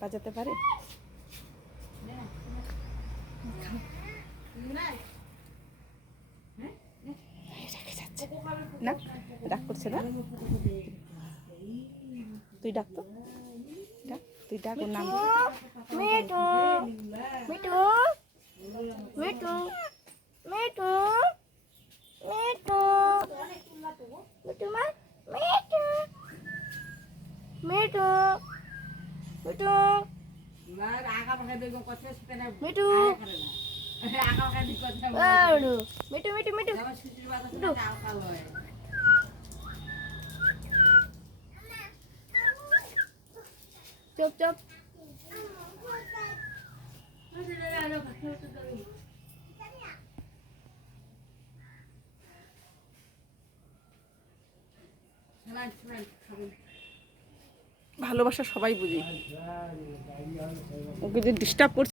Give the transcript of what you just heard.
বাজাতে পারে? না, ডাক করছে না? তুই ডাক তো, ডাক, তুই ডাক, ওর নাম। মিঠু মিঠু মিঠু মিঠু মিঠু মিঠু মা মিঠু মিঠু মিঠু মিঠু মিঠু মিঠু মিঠু চুপ চুপ ভালোবাসা সবাই বুঝি, ওকে যে ডিস্টার্ব করছে